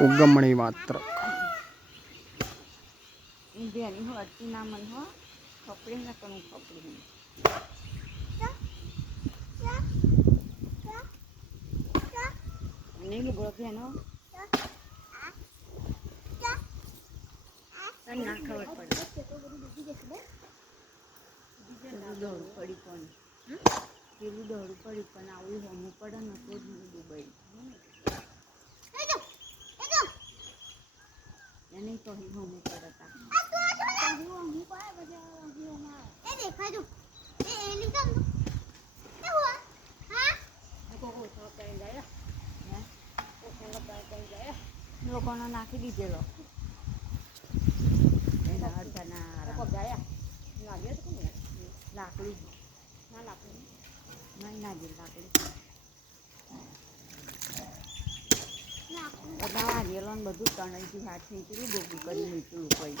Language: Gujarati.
ઉગમણી માત્ર બેની હો અતિ ના મન હો કપડી ના કરું કપડી નહીં લુગડો બેનો તને ના ખબર પડે દોડું પડી પણ પેલું દોડું પડી પણ આવું હમું પડે ને તો જ હું દુબઈ એને કહી હમું પડે તા લોકોને નાખી દીધેલો એના અડધાના લાકડી ના લાકડી નહીં ના જે લાકડી બધા વાગેલો ને બધું તણાઈથી હાથ નીકળી ગોગું કરી નીકળ્યું કોઈ